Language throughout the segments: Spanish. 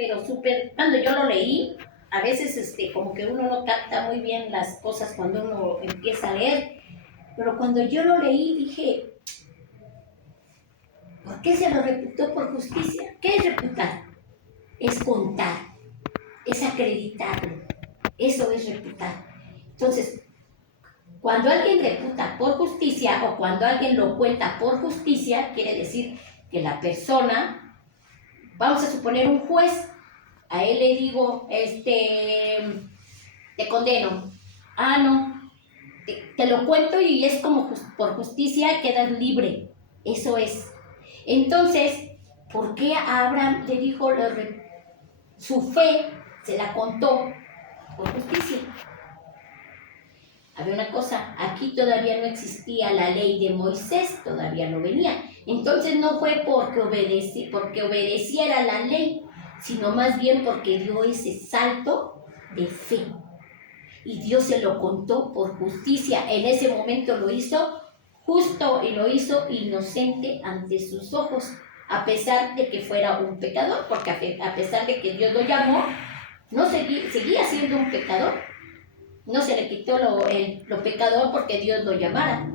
pero súper, cuando yo lo leí, a veces como que uno no capta muy bien las cosas cuando uno empieza a leer, pero cuando yo lo leí dije, ¿por qué se lo reputó por justicia? ¿Qué es reputar? Es contar, es acreditarlo, eso es reputar. Entonces, cuando alguien reputa por justicia o cuando alguien lo cuenta por justicia, quiere decir que la persona, vamos a suponer un juez, a él le digo, te condeno. Ah, no, te lo cuento y es como por justicia quedas libre. Eso es. Entonces, ¿por qué a Abraham le dijo su fe, se la contó por justicia? Había una cosa, aquí todavía no existía la ley de Moisés, todavía no venía. Entonces no fue porque obedeciera la ley, sino más bien porque dio ese salto de fe. Y Dios se lo contó por justicia. En ese momento lo hizo justo y lo hizo inocente ante sus ojos, a pesar de que fuera un pecador, porque a pesar de que Dios lo llamó, no seguía siendo un pecador. No se le quitó lo pecador porque Dios lo llamara.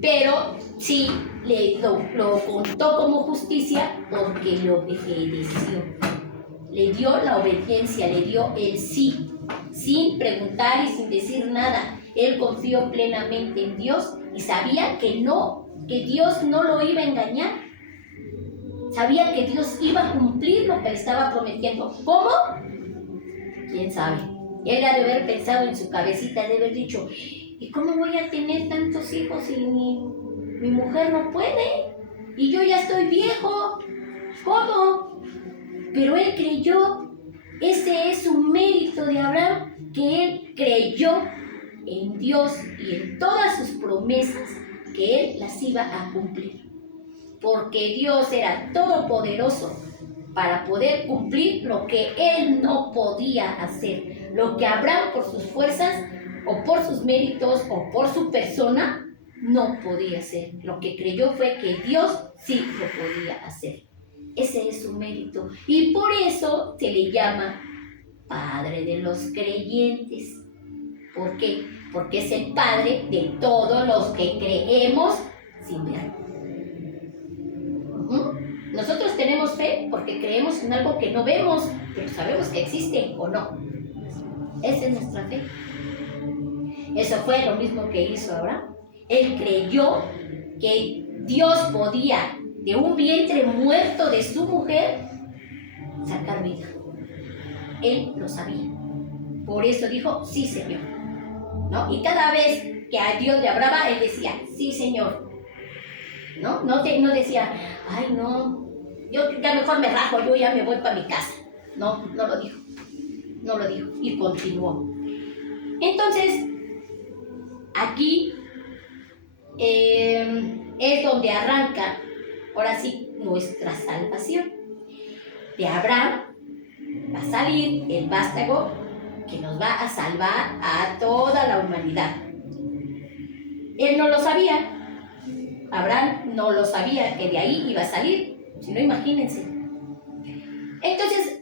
Pero sí lo contó como justicia porque lo obedeció. Le dio la obediencia, le dio el sí, sin preguntar y sin decir nada. Él confió plenamente en Dios y sabía que Dios no lo iba a engañar. Sabía que Dios iba a cumplir lo que le estaba prometiendo. ¿Cómo? ¿Quién sabe? Él ha de haber pensado en su cabecita, de haber dicho, ¿y cómo voy a tener tantos hijos si mi mujer no puede? Y yo ya estoy viejo. ¿Cómo? Pero él creyó. Ese es un mérito de Abraham, que él creyó en Dios y en todas sus promesas, que él las iba a cumplir. Porque Dios era todopoderoso para poder cumplir lo que él no podía hacer. Lo que Abraham por sus fuerzas o por sus méritos o por su persona no podía hacer. Lo que creyó fue que Dios sí lo podía hacer. Ese es su mérito. Y por eso se le llama Padre de los creyentes. ¿Por qué? Porque es el Padre de todos los que creemos sin ver. Nosotros tenemos fe porque creemos en algo que no vemos, pero sabemos que existe o no. Esa es nuestra fe. Eso fue lo mismo que hizo Abraham. Él creyó que Dios podía, de un vientre muerto de su mujer, sacar vida. Él lo sabía. Por eso dijo, sí, Señor. ¿No? Y cada vez que a Dios le hablaba, él decía, sí, Señor. No decía, ay, no, yo ya mejor me rajo, yo ya me voy para mi casa. No lo dijo. No lo dijo. Y continuó. Entonces, aquí es donde arranca, ahora sí, nuestra salvación. De Abraham va a salir el vástago que nos va a salvar a toda la humanidad. Él no lo sabía. Abraham no lo sabía que de ahí iba a salir. Si no, imagínense. Entonces,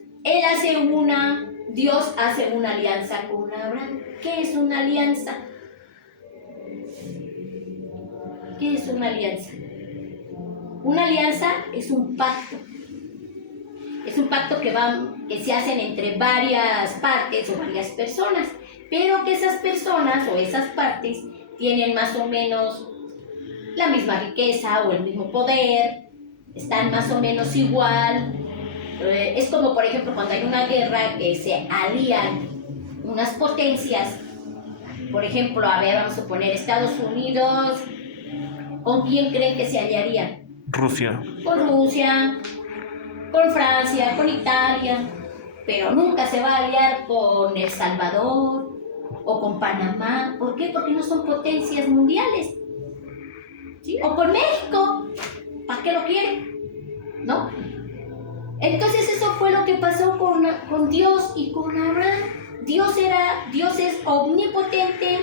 Dios hace una alianza con Abraham. ¿Qué es una alianza? ¿Qué es una alianza? Una alianza es un pacto. Es un pacto que se hacen entre varias partes o varias personas, pero que esas personas o esas partes tienen más o menos la misma riqueza o el mismo poder, están más o menos igual. Es como, por ejemplo, cuando hay una guerra que se alían unas potencias. Por ejemplo, vamos a suponer Estados Unidos, ¿con quién creen que se aliarían? Rusia. Con Rusia, con Francia, con Italia, pero nunca se va a aliar con El Salvador o con Panamá. ¿Por qué? Porque no son potencias mundiales. ¿Sí? O con México, ¿para qué lo quieren? ¿No? Entonces eso fue lo que pasó con Dios y con Abraham. Dios es omnipotente,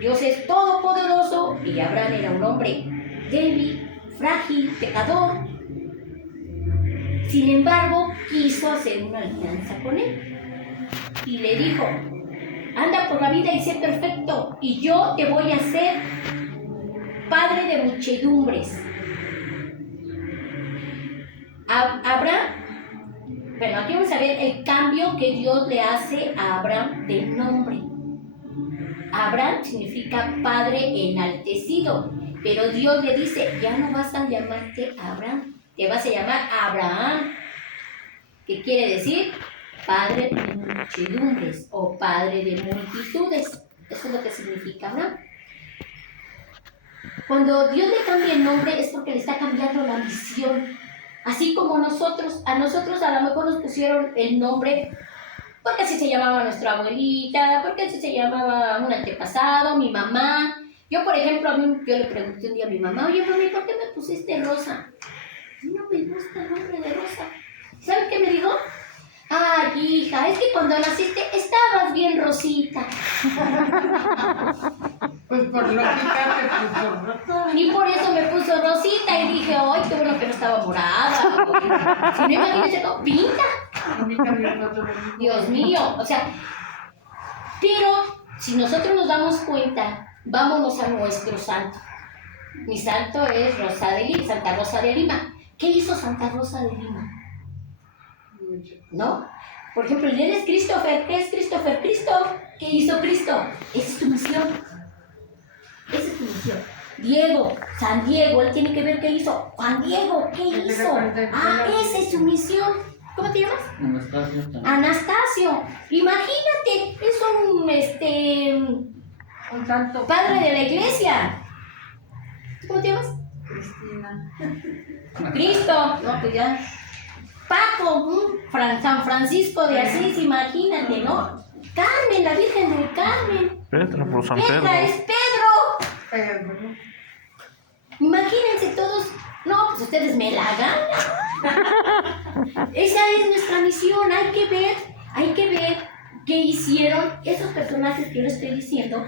Dios es todopoderoso y Abraham era un hombre débil, frágil, pecador. Sin embargo, quiso hacer una alianza con él. Y le dijo, anda por la vida y sé perfecto, y yo te voy a hacer padre de muchedumbres. Abraham, bueno, aquí vamos a ver el cambio que Dios le hace a Abraham de nombre. Abraham significa padre enaltecido, pero Dios le dice, ya no vas a llamarte Abraham, te vas a llamar Abraham, que quiere decir padre de muchedumbres o padre de multitudes. Eso es lo que significa Abraham. Cuando Dios le cambia el nombre es porque le está cambiando la misión. Así como a nosotros a lo mejor nos pusieron el nombre porque así se llamaba nuestra abuelita, porque así se llamaba un antepasado, mi mamá. Yo, por ejemplo, yo le pregunté un día a mi mamá, oye, mami, ¿por qué me pusiste Rosa? No me gusta el nombre de Rosa. ¿Sabes qué me dijo? Ay, hija, es que cuando naciste estabas bien rosita. Pues por lógica te puso Rosa. Y por eso me puso rosita y dije, ay, qué bueno que no estaba morada. Si no, imagínense, no, pinta. A mí también me pasó lo mismo. Dios mío, o sea, pero si nosotros nos damos cuenta, vámonos a nuestro santo. Mi santo es Santa Rosa de Lima. ¿Qué hizo Santa Rosa de Lima? ¿No? Por ejemplo, él es Christopher. ¿Qué es Christopher? Cristo. ¿Qué hizo Cristo? Esa es tu misión. Esa es tu misión. Diego, San Diego, él tiene que ver qué hizo. Juan Diego, ¿qué hizo? Ah, esa es su misión. ¿Cómo te llamas? Anastasio. Anastasio. Imagínate, es Un santo. padre de la iglesia. ¿Cómo te llamas? Cristina. Cristo. No, pues ya. Paco, San Francisco de Asís, imagínate, ¿no? Carmen, la Virgen del Carmen. Pedro, por San Petra Pedro. es Pedro. Pedro. Imagínense todos. No, pues ustedes me la ganan. Esa es nuestra misión. Hay que ver qué hicieron esos personajes que yo les estoy diciendo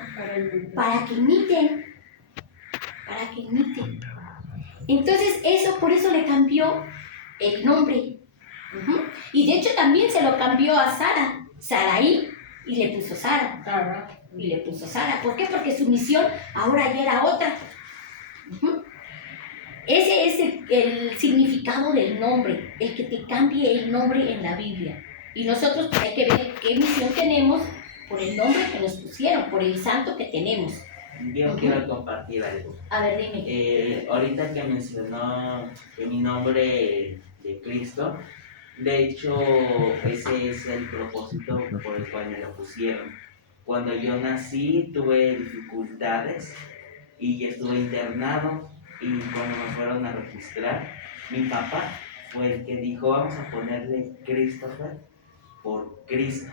para que imiten. Para que imiten. Entonces, por eso le cambió el nombre. Y de hecho también se lo cambió a Sara, Saraí, y le puso Sara. Sara. Y le puso Sara. ¿Por qué? Porque su misión ahora ya era otra. Ese es el significado del nombre, el que te cambie el nombre en la Biblia. Y nosotros pues, hay que ver qué misión tenemos por el nombre que nos pusieron, por el santo que tenemos. Yo quiero compartir algo. A ver, dime. Ahorita que mencionó que mi nombre de Cristo, de hecho, ese es el propósito por el cual me lo pusieron. Cuando yo nací tuve dificultades y estuve internado, y cuando me fueron a registrar, mi papá fue el que dijo, vamos a ponerle Christopher por Cristo.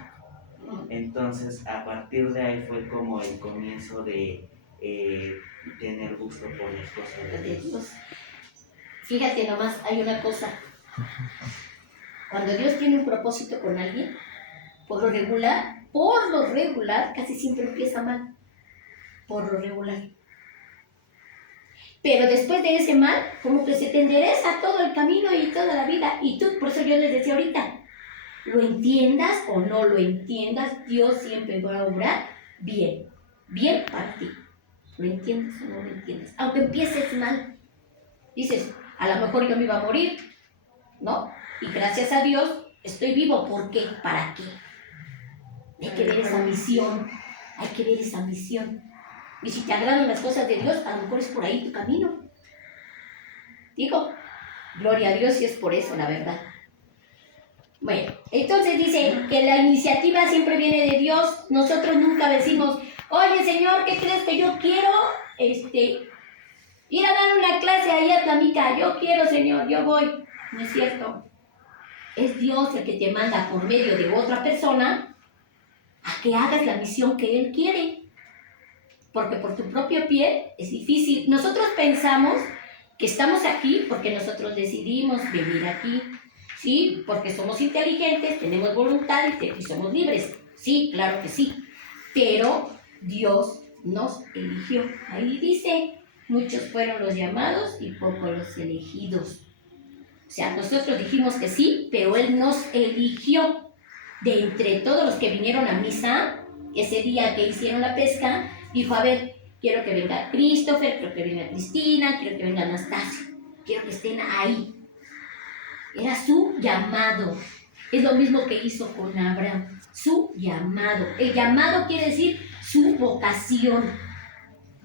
Entonces, a partir de ahí fue como el comienzo de tener gusto por las cosas de Dios. Fíjate nomás, hay una cosa. Cuando Dios tiene un propósito con alguien, por lo regular, casi siempre empieza mal. Por lo regular. Pero después de ese mal, como que se te endereza todo el camino y toda la vida. Y tú, por eso yo les decía ahorita, lo entiendas o no lo entiendas, Dios siempre va a obrar bien. Bien para ti. ¿Lo entiendes o no lo entiendes? Aunque empieces mal. Dices, a lo mejor yo me iba a morir, ¿no? Y gracias a Dios estoy vivo. ¿Por qué? ¿Para qué? Hay que ver esa misión. Hay que ver esa misión. Y si te agradan las cosas de Dios, a lo mejor es por ahí tu camino. Digo, gloria a Dios si es por eso, la verdad. Bueno, entonces dice que la iniciativa siempre viene de Dios. Nosotros nunca decimos, oye Señor, ¿qué crees que yo quiero? Ir a dar una clase ahí a Tlamika. Yo quiero, Señor, yo voy. No es cierto. Es Dios el que te manda por medio de otra persona a que hagas la misión que Él quiere. Porque por tu propio pie es difícil. Nosotros pensamos que estamos aquí porque nosotros decidimos vivir aquí. Sí, porque somos inteligentes, tenemos voluntad y somos libres. Sí, claro que sí. Pero Dios nos eligió. Ahí dice, muchos fueron los llamados y pocos los elegidos. O sea, nosotros dijimos que sí, pero Él nos eligió de entre todos los que vinieron a misa, ese día que hicieron la pesca, dijo, a ver, quiero que venga Christopher, quiero que venga Cristina, quiero que venga Anastasio, quiero que estén ahí. Era su llamado. Es lo mismo que hizo con Abraham, su llamado. El llamado quiere decir su vocación.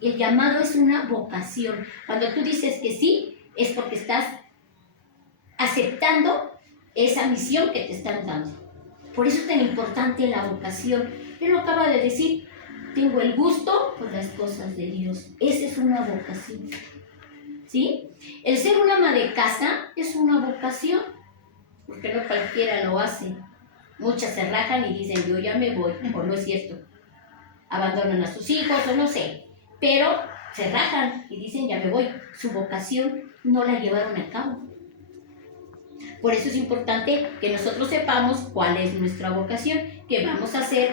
El llamado es una vocación. Cuando tú dices que sí, es porque estás aceptando esa misión que te están dando. Por eso es tan importante la vocación. Él lo acaba de decir, tengo el gusto por las cosas de Dios. Esa es una vocación. ¿Sí? El ser un ama de casa es una vocación, porque no cualquiera lo hace. Muchas se rajan y dicen, yo ya me voy, o no es cierto. Abandonan a sus hijos, o no sé. Pero se rajan y dicen, ya me voy. Su vocación no la llevaron a cabo. Por eso es importante que nosotros sepamos cuál es nuestra vocación, qué vamos a hacer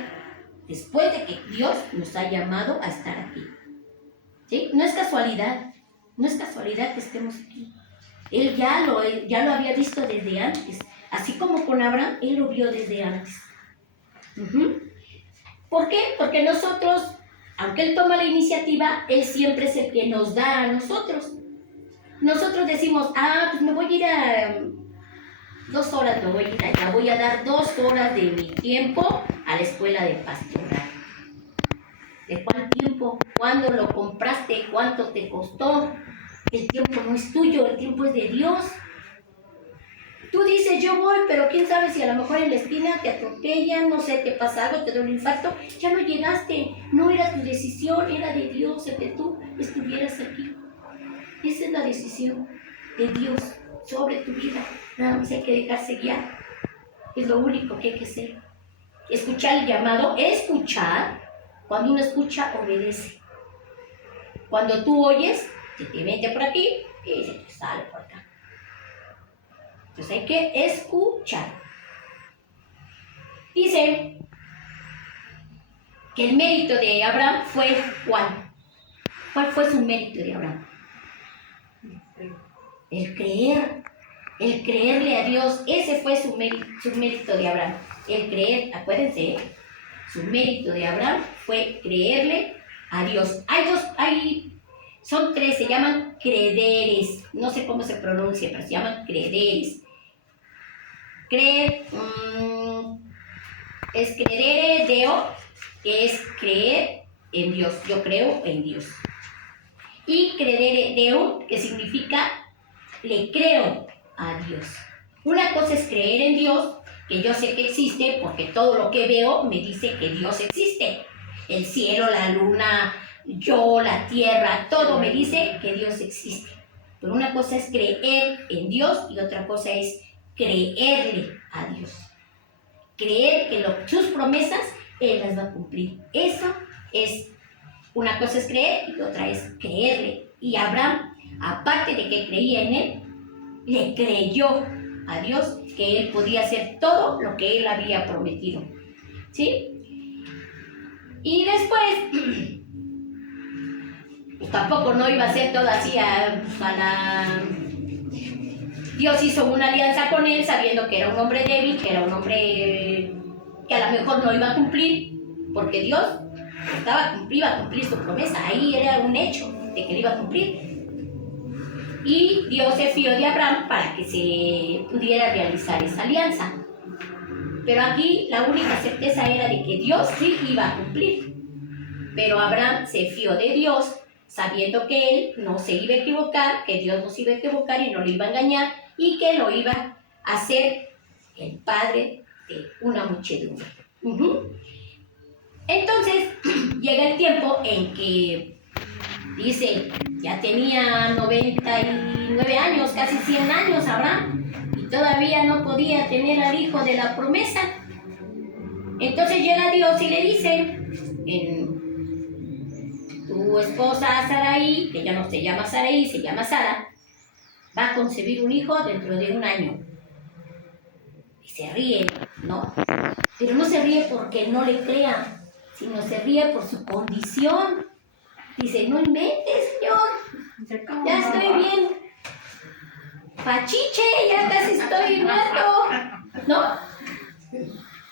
después de que Dios nos ha llamado a estar aquí. ¿Sí? No es casualidad, no es casualidad que estemos aquí. Él ya lo había visto desde antes. Así como con Abraham, Él lo vio desde antes. ¿Por qué? Porque nosotros, aunque Él toma la iniciativa, Él siempre es el que nos da a nosotros. Nosotros decimos, pues me voy a ir a 2 horas, me voy a ir allá, voy a dar 2 horas de mi tiempo a la escuela de pastoral. ¿De cuál tiempo? ¿Cuándo lo compraste? ¿Cuánto te costó? El tiempo no es tuyo, el tiempo es de Dios. Tú dices, yo voy, pero quién sabe si a lo mejor en la esquina te atropellan, no sé, te pasa algo, te da un infarto, ya no llegaste, no era tu decisión, era de Dios el que tú estuvieras aquí. Esa es la decisión de Dios sobre tu vida. Nada más hay que dejarse guiar. Es lo único que hay que hacer. Escuchar el llamado, escuchar. Cuando uno escucha, obedece. Cuando tú oyes, se te mete por aquí y se te sale por acá. Entonces hay que escuchar. Dice que el mérito de Abraham fue ¿cuál? ¿Cuál fue su mérito de Abraham? El creerle a Dios. Ese fue su mérito de Abraham. El creer, acuérdense, su mérito de Abraham fue creerle a Dios. Son 3, se llaman crederes. No sé cómo se pronuncia, pero se llaman crederes. Creer, es credere deo, que es creer en Dios. Yo creo en Dios. Y credere deo, que significa le creo a Dios. Una cosa es creer en Dios, que yo sé que existe, porque todo lo que veo me dice que Dios existe. El cielo, la luna, yo, la tierra, todo me dice que Dios existe. Pero una cosa es creer en Dios y otra cosa es creerle a Dios. Creer que sus promesas Él las va a cumplir. Eso es, una cosa es creer y otra es creerle. Y Abraham, aparte de que creía en Él, le creyó a Dios que Él podía hacer todo lo que Él había prometido. ¿Sí? Y después, pues tampoco no iba a ser todo así Dios hizo una alianza con él sabiendo que era un hombre débil, que era un hombre que a lo mejor no iba a cumplir, porque Dios iba a cumplir su promesa. Ahí era un hecho de que él iba a cumplir. Y Dios se fió de Abraham para que se pudiera realizar esa alianza. Pero aquí la única certeza era de que Dios sí iba a cumplir. Pero Abraham se fió de Dios, sabiendo que él no se iba a equivocar, que Dios no se iba a equivocar y no lo iba a engañar, y que lo iba a hacer el padre de una muchedumbre. Entonces, llega el tiempo en que, dice, ya tenía 99 años, casi 100 años Abraham, y todavía no podía tener al hijo de la promesa. Entonces llega Dios y le dice, tu esposa Sarai, que ya no se llama Sarai, se llama Sara, va a concebir un hijo dentro de 1 año. Y se ríe, ¿no? Pero no se ríe porque no le crea, sino se ríe por su condición. Dice, no inventes, Señor, ya estoy bien. pachiche, ya casi estoy muerto, ¿no?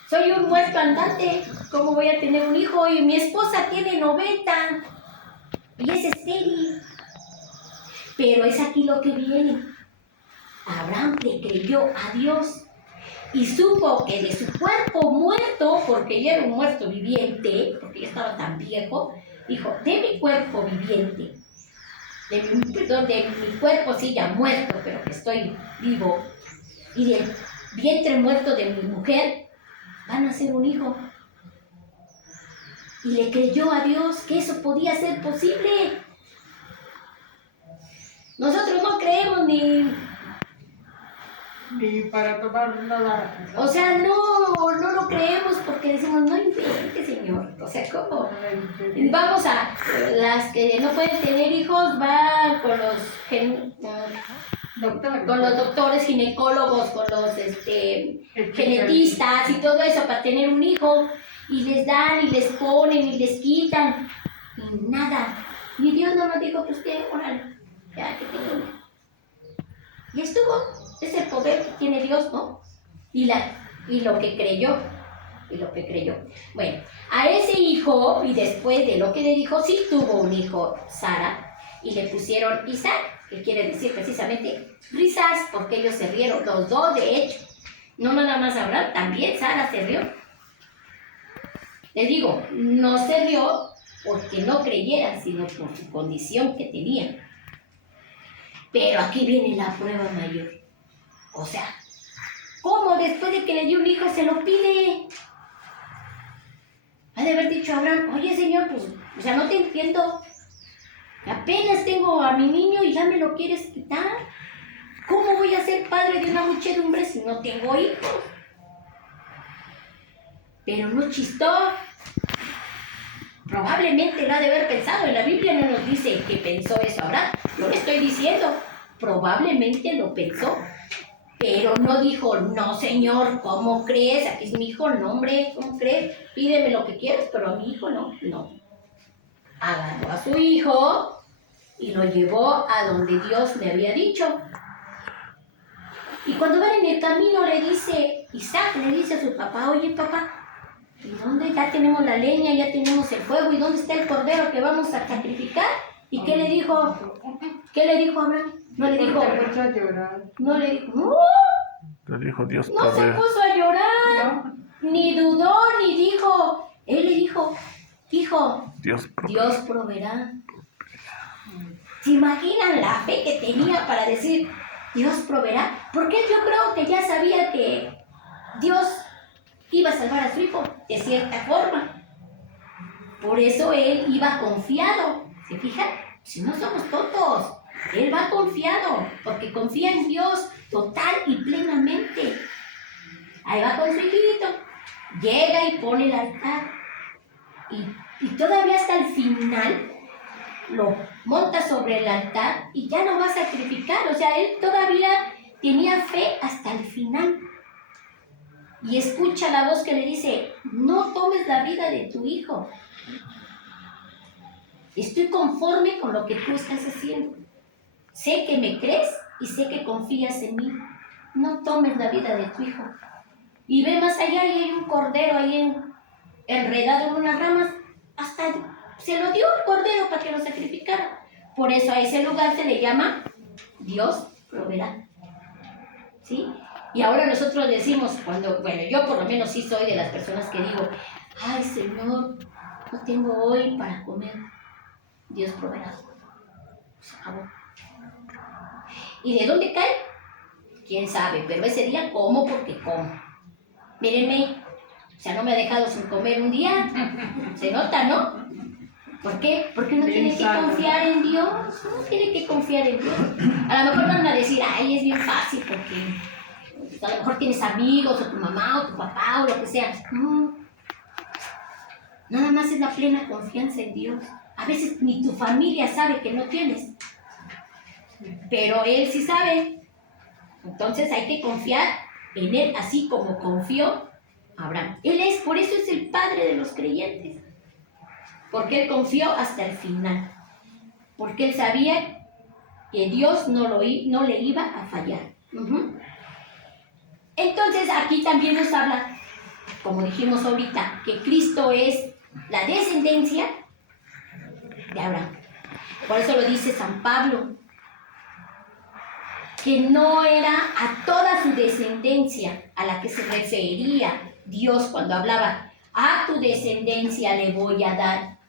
Soy un muerto andante, ¿cómo voy a tener un hijo? Y mi esposa tiene 90 y es estéril. Pero es aquí lo que viene. Abraham le creyó a Dios y supo que de su cuerpo muerto, porque ya era un muerto viviente, porque ya estaba tan viejo, dijo, de mi cuerpo viviente, de mi cuerpo sí ya muerto, pero que estoy vivo, y del vientre muerto de mi mujer, van a ser un hijo. Y le creyó a Dios que eso podía ser posible. Nosotros no creemos ni para tomar nada. o sea, no lo creemos porque decimos, no invente, Señor. O sea, ¿cómo? Vamos a, las que no pueden tener hijos van con los doctores, ginecólogos, con los genetistas y todo eso para tener un hijo. Y les dan, y les ponen, y les quitan. Y nada. Y Dios no nos dijo, pues que, órale, ya que tengo uno. Y estuvo. Es el poder que tiene Dios, ¿no? Y lo que creyó. Bueno, a ese hijo, y después de lo que le dijo, sí tuvo un hijo, Sara, y le pusieron Isaac, que quiere decir precisamente risas, porque ellos se rieron, los dos de hecho. No nada más Abraham, también Sara se rió. Les digo, no se rió porque no creyera, sino por su condición que tenía. Pero aquí viene la prueba mayor. O sea, ¿cómo después de que le dio un hijo se lo pide? Ha de haber dicho a Abraham, oye Señor, pues, o sea, no te entiendo. Apenas tengo a mi niño y ya me lo quieres quitar. ¿Cómo voy a ser padre de una muchedumbre si no tengo hijos? Pero no chistó. Probablemente lo ha de haber pensado. En la Biblia no nos dice que pensó eso Abraham. Yo le estoy diciendo, probablemente lo pensó. Pero no dijo, no Señor, ¿cómo crees? Aquí es mi hijo, no hombre, ¿cómo crees? Pídeme lo que quieras, pero a mi hijo no. Agarró a su hijo y lo llevó a donde Dios le había dicho. Y cuando van en el camino le dice, Isaac le dice a su papá, oye papá, ¿y dónde? Ya tenemos la leña, ya tenemos el fuego, ¿y dónde está el cordero que vamos a sacrificar? ¿Y qué le dijo? ¿Qué le dijo Abraham? No le dijo, no le dijo, Le dijo Dios no se provee. puso a llorar, ni dudó, ni dijo. Él le dijo, hijo, Dios provee. Dios proveerá. ¿Se imaginan la fe que tenía para decir, Dios proveerá? Porque yo creo que ya sabía que Dios iba a salvar a su hijo de cierta forma. Por eso él iba confiado. ¿Se fijan? Si no somos tontos. Él va confiado, porque confía en Dios total y plenamente. Ahí va con su hijito, llega y pone el altar. Y todavía hasta el final lo monta sobre el altar y ya no va a sacrificar. O sea, él todavía tenía fe hasta el final. Y escucha la voz que le dice, no tomes la vida de tu hijo. Estoy conforme con lo que tú estás haciendo. Sé que me crees y sé que confías en mí. No tomes la vida de tu hijo. Y ve más allá y hay un cordero ahí enredado en unas ramas. Hasta se lo dio el cordero para que lo sacrificara. Por eso a ese lugar se le llama Dios proveerá. ¿Sí? Y ahora nosotros decimos, bueno, yo por lo menos sí soy de las personas que digo, ay Señor, no tengo hoy para comer. Dios proveerá. Se acabó. ¿Y de dónde cae? ¿Quién sabe? Pero ese día como porque como. Mírenme, o sea, no me ha dejado sin comer un día. Se nota, ¿no? ¿Por qué? Porque uno tiene que confiar en Dios. Uno tiene que confiar en Dios. A lo mejor van a decir, ay, es bien fácil porque a lo mejor tienes amigos, o tu mamá, o tu papá, o lo que sea. No. Nada más es la plena confianza en Dios. A veces ni tu familia sabe que no tienes. Pero Él sí sabe. Entonces hay que confiar en Él, así como confió Abraham. Por eso es el padre de los creyentes. Porque Él confió hasta el final. Porque Él sabía que Dios no le iba a fallar. Entonces aquí también nos habla, como dijimos ahorita, que Cristo es la descendencia de Abraham. Por eso lo dice San Pablo, que no era a toda su descendencia a la que se refería Dios cuando hablaba, a tu descendencia le voy a dar.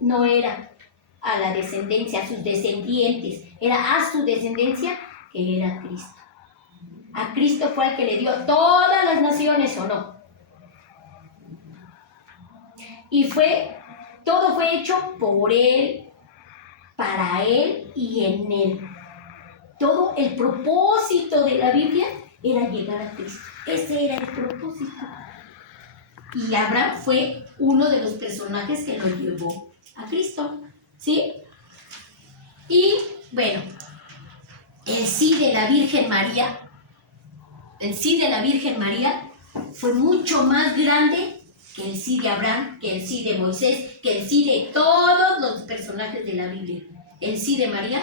No era a la descendencia, a sus descendientes, era a su descendencia, que era Cristo. A Cristo fue el que le dio todas las naciones, ¿o no? Y todo fue hecho por Él, para Él y en Él. Todo el propósito de la Biblia era llegar a Cristo. Ese era el propósito. Y Abraham fue uno de los personajes que lo llevó a Cristo, ¿sí? Y bueno, el sí de la Virgen María, fue mucho más grande que el sí de Abraham, que el sí de Moisés, que el sí de todos los personajes de la Biblia. El sí de María,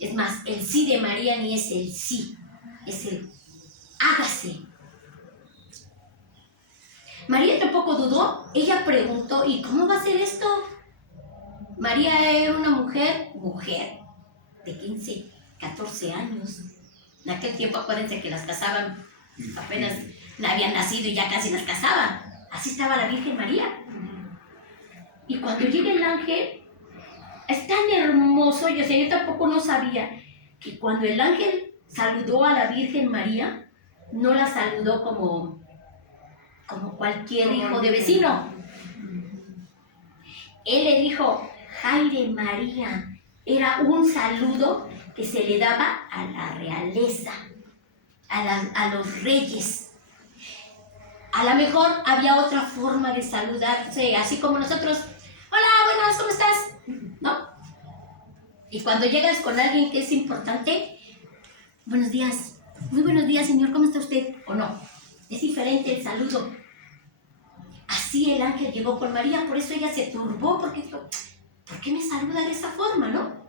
es más, el sí de María ni es el sí, es el hágase. María tampoco dudó, ella preguntó, ¿y cómo va a ser esto? María era una mujer de 15, 14 años. En aquel tiempo acuérdense que las casaban, apenas habían nacido y ya casi las casaban. Así estaba la Virgen María. Y cuando llega el ángel, es tan hermoso, yo tampoco no sabía que cuando el ángel saludó a la Virgen María, no la saludó como cualquier hijo de vecino. Él le dijo, Jaire María. Era un saludo que se le daba a la realeza, a los reyes. A lo mejor había otra forma de saludarse, así como nosotros, hola, buenas, ¿cómo estás? ¿No? Y cuando llegas con alguien que es importante, buenos días, muy buenos días, señor, ¿cómo está usted? ¿O no? Es diferente el saludo. Así el ángel llegó con María, por eso ella se turbó, porque dijo, ¿por qué me saluda de esa forma, no?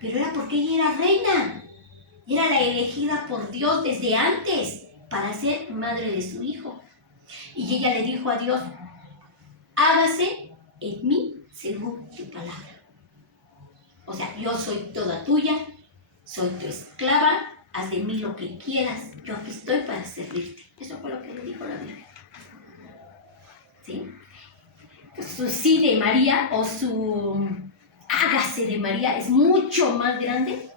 Pero era porque ella era reina, era la elegida por Dios desde antes para ser madre de su hijo. Y ella le dijo a Dios, hágase en mí según tu palabra. O sea, yo soy toda tuya, soy tu esclava, haz de mí lo que quieras, yo aquí estoy para servirte. Eso fue lo que le dijo la Virgen. ¿Sí? Pues su sí de María o su hágase de María es mucho más grande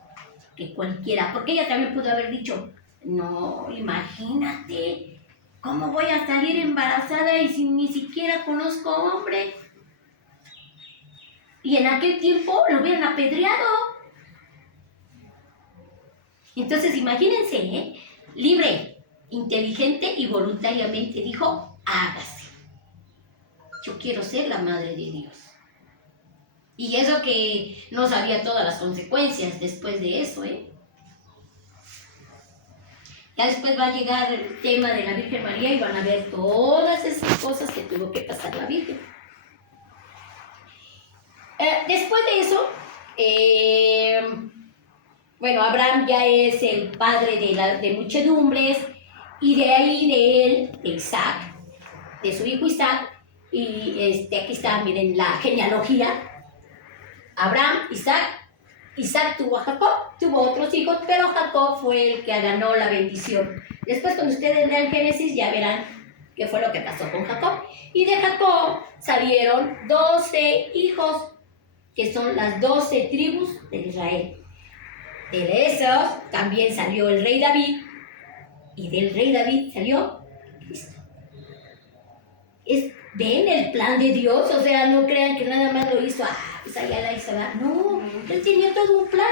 que cualquiera, porque ella también pudo haber dicho, no, imagínate, ¿cómo voy a salir embarazada y si ni siquiera conozco hombre? Y en aquel tiempo lo hubieran apedreado. Entonces imagínense, libre, inteligente y voluntariamente dijo, hágase. Yo quiero ser la madre de Dios. Y eso que no sabía todas las consecuencias después de eso, Ya después va a llegar el tema de la Virgen María y van a ver todas esas cosas que tuvo que pasar la Virgen. Después de eso, bueno, Abraham ya es el padre de muchedumbres, y de ahí de él, de Isaac, de su hijo Isaac, y aquí está, miren, la genealogía. Abraham, Isaac tuvo a Jacob, tuvo otros hijos, pero Jacob fue el que ganó la bendición. Después, cuando ustedes lean Génesis, ya verán qué fue lo que pasó con Jacob. Y de Jacob salieron 12 hijos, que son las 12 tribus de Israel. De esos también salió el rey David, y del rey David salió Cristo. ¿Ven el plan de Dios? O sea, no crean que nada más lo hizo, pues allá la hizo, ¿verdad? No, Él tenía todo un plan.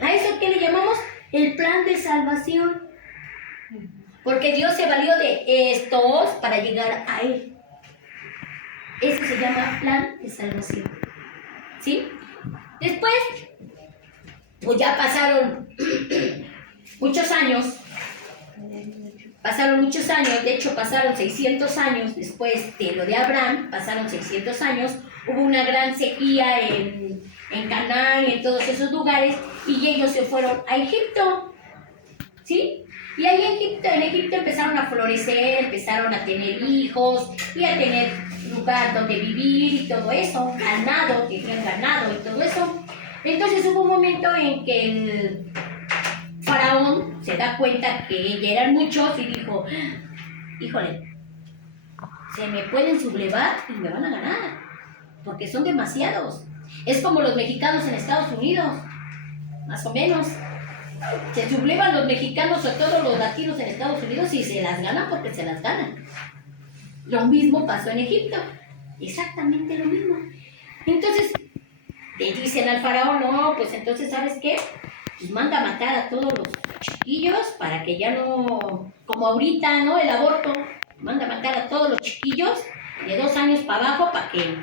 A eso que le llamamos el plan de salvación. Porque Dios se valió de estos para llegar a Él. Eso se llama plan de salvación. ¿Sí? Después, pues ya pasaron muchos años. De hecho pasaron 600 años después de lo de Abraham, pasaron 600 años, hubo una gran sequía en en Canaán y en todos esos lugares, y ellos se fueron a Egipto, ¿sí? Y ahí en Egipto empezaron a florecer, empezaron a tener hijos y a tener lugar donde vivir y todo eso, ganado, tenían ganado y todo eso. Entonces hubo un momento en que el faraón se da cuenta que ya eran muchos y dijo, híjole, se me pueden sublevar y me van a ganar, porque son demasiados. Es como los mexicanos en Estados Unidos, más o menos. Se sublevan los mexicanos o todos los latinos en Estados Unidos y se las ganan porque se las ganan. Lo mismo pasó en Egipto, exactamente lo mismo. Entonces le dicen al faraón, no, pues entonces, ¿sabes qué? Pues manda a matar a todos los chiquillos para que ya no, como ahorita, ¿no? El aborto, manda a matar a todos los chiquillos de 2 años para abajo para que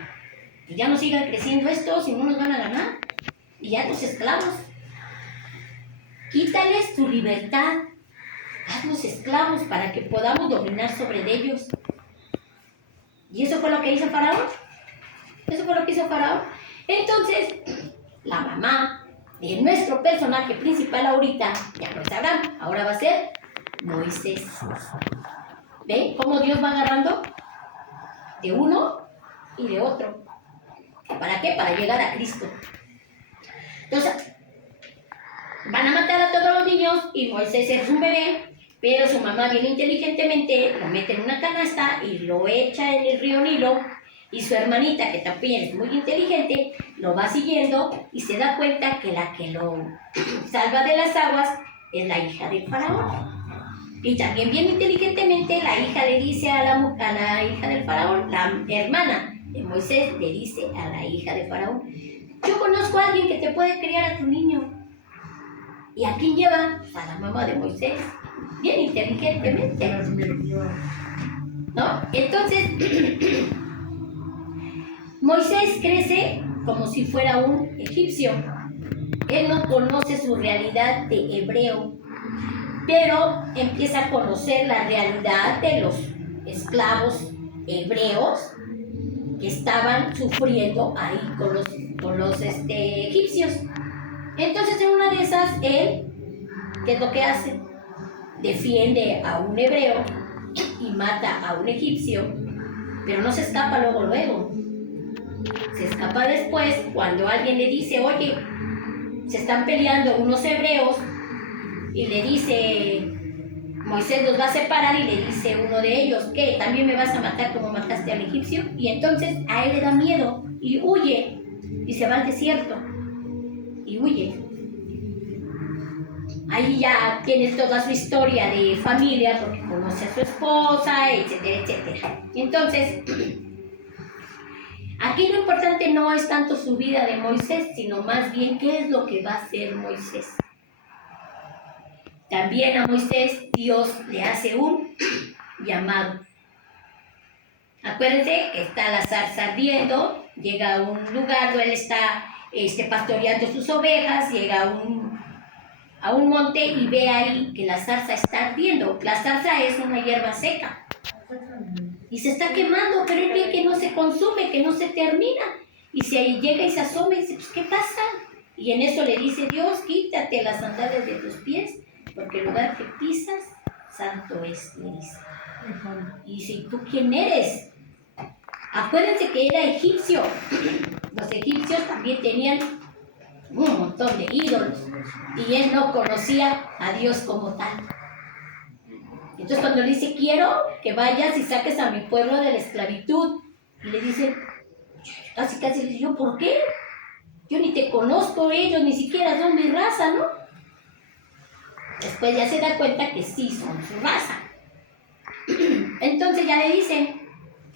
pues, ya no sigan creciendo estos y no nos van a ganar. Y ya los esclavos. Quítales su libertad, hazlos esclavos para que podamos dominar sobre ellos. Y eso fue lo que hizo Faraón. Eso fue lo que hizo Faraón. Entonces, la mamá de nuestro personaje principal ahorita, ya no es Abraham, ahora va a ser Moisés. ¿Ven cómo Dios va agarrando de uno y de otro? ¿Para qué? Para llegar a Cristo. Entonces, van a matar a todos los niños y Moisés es un bebé, pero su mamá bien inteligentemente lo mete en una canasta y lo echa en el río Nilo, y su hermanita, que también es muy inteligente, lo va siguiendo y se da cuenta que la que lo salva de las aguas es la hija del faraón. Y también bien inteligentemente la hija le dice a la hija del faraón, la hermana de Moisés le dice a la hija del faraón, yo conozco a alguien que te puede criar a tu niño. ¿Y a quién lleva? A la mamá de Moisés, bien inteligentemente, ¿no? Entonces, Moisés crece como si fuera un egipcio. Él no conoce su realidad de hebreo, pero empieza a conocer la realidad de los esclavos hebreos que estaban sufriendo ahí con los egipcios. Entonces, en una de esas, él, ¿qué es lo que hace? Defiende a un hebreo y mata a un egipcio, pero no se escapa luego. Se escapa después cuando alguien le dice, oye, se están peleando unos hebreos, y le dice, Moisés los va a separar, y le dice uno de ellos, ¿qué? ¿También me vas a matar como mataste al egipcio? Y entonces a él le da miedo y huye y se va al desierto y huye. Ahí ya tienes toda su historia de familia porque conoce a su esposa, etcétera, etcétera. Entonces, aquí lo importante no es tanto su vida de Moisés, sino más bien qué es lo que va a hacer Moisés. También a Moisés Dios le hace un llamado. Acuérdense que está la zarza ardiendo, llega a un lugar donde él está pastoreando sus ovejas, llega a un monte y ve ahí que la zarza está ardiendo. La zarza es una hierba seca y se está quemando, pero él ve que no se consume, que no se termina. Y si ahí llega y se asoma y dice, pues, ¿qué pasa? Y en eso le dice Dios, quítate las sandalias de tus pies, porque el lugar que pisas, santo es, le dice. Y dice, ¿tú quién eres? Acuérdense que era egipcio. Los egipcios también tenían un montón de ídolos y él no conocía a Dios como tal. Entonces cuando le dice, quiero que vayas y saques a mi pueblo de la esclavitud, y le dice, casi le dice, ¿yo por qué? Yo ni te conozco, ellos ni siquiera son mi raza, ¿no? Después ya se da cuenta que sí son su raza. Entonces ya le dice,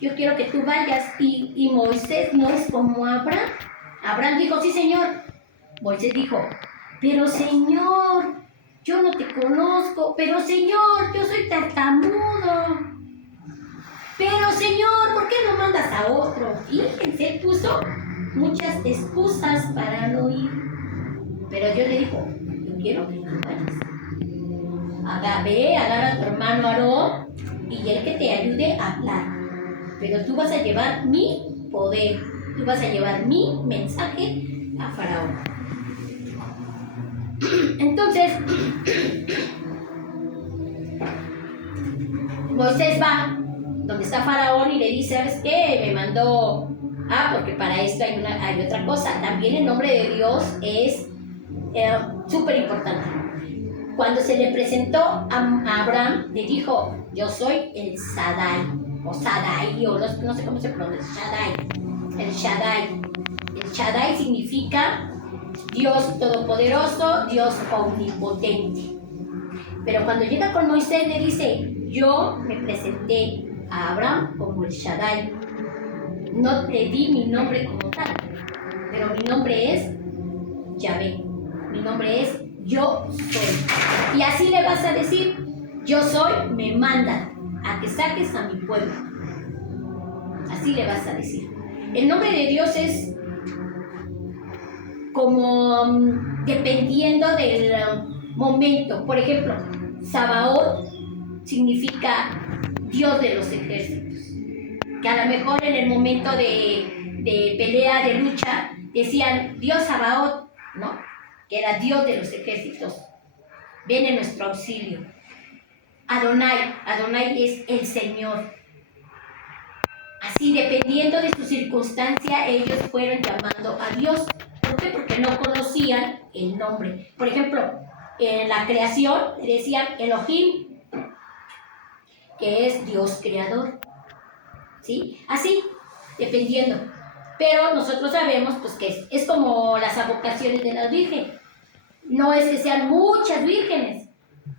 yo quiero que tú vayas. Y Moisés no es como Abraham. Abraham dijo, sí, Señor. Moisés dijo, pero Señor, yo no te conozco. Pero Señor, yo soy tartamudo. Pero Señor, ¿por qué no mandas a otro? Fíjense, él puso muchas excusas para no ir. Pero Dios le dijo, yo quiero que tú vayas. Ve, agarra a tu hermano Aarón y él que te ayude a hablar. Pero tú vas a llevar mi poder, tú vas a llevar mi mensaje a Faraón. Entonces, Moisés va donde está Faraón y le dice, ¿sabes qué? Me mandó, porque para esto hay otra cosa. También el nombre de Dios es súper importante. Cuando se le presentó a Abraham, le dijo, yo soy el Shaddai, o Shaddai, o no sé cómo se pronuncia, el Shaddai. El Shaddai significa Dios todopoderoso, Dios omnipotente. Pero cuando llega con Moisés le dice, yo me presenté a Abraham como el Shaddai. No le di mi nombre como tal, pero mi nombre es Yahvé. Mi nombre es Yo Soy. Y así le vas a decir, yo soy, me mandan a que saques a mi pueblo. Así le vas a decir. El nombre de Dios es como dependiendo del momento. Por ejemplo, Sabaoth significa Dios de los ejércitos. Que a lo mejor en el momento de pelea, de lucha, decían Dios Sabaoth, ¿no? Que era Dios de los ejércitos. Ven en nuestro auxilio. Adonai es el Señor. Así, dependiendo de su circunstancia, ellos fueron llamando a Dios. ¿Por qué? Porque no conocían el nombre. Por ejemplo, en la creación decían Elohim, que es Dios creador. ¿Sí? Así, dependiendo. Pero nosotros sabemos pues, que es como las advocaciones de las vírgenes. No es que sean muchas vírgenes,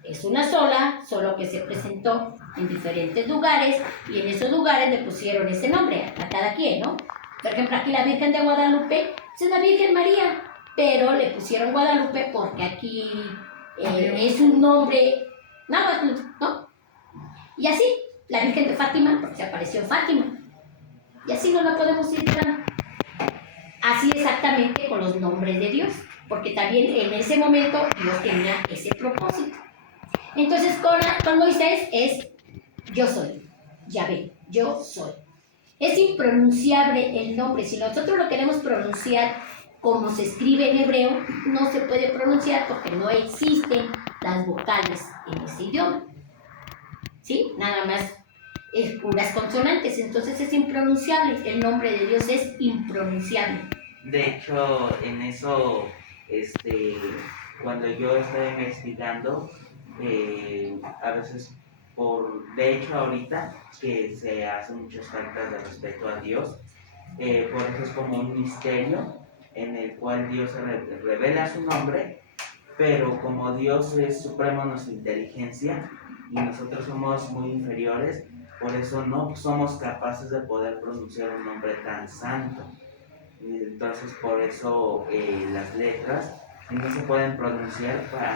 es una sola, solo que se presentó en diferentes lugares y en esos lugares le pusieron ese nombre a cada quien, ¿no? Por ejemplo, aquí la Virgen de Guadalupe es la Virgen María, pero le pusieron Guadalupe porque aquí es un nombre, ¿no? Y así, la Virgen de Fátima, porque se apareció en Fátima. Y así no la podemos ir dando. Así exactamente con los nombres de Dios, porque también en ese momento Dios tenía ese propósito. Entonces con Moisés es yo soy, Yahvé, yo soy. Es impronunciable el nombre. Si nosotros lo queremos pronunciar como se escribe en hebreo, no se puede pronunciar porque no existen las vocales en ese idioma. ¿Sí? Nada más es puras consonantes, entonces es impronunciable. El nombre de Dios es impronunciable. De hecho, en eso, cuando yo estaba investigando, a veces de hecho ahorita que se hacen muchas faltas de respeto a Dios, por eso es como un misterio en el cual Dios se revela su nombre, pero como Dios es supremo en nuestra inteligencia y nosotros somos muy inferiores, por eso no somos capaces de poder pronunciar un nombre tan santo. Entonces por eso las letras no se pueden pronunciar para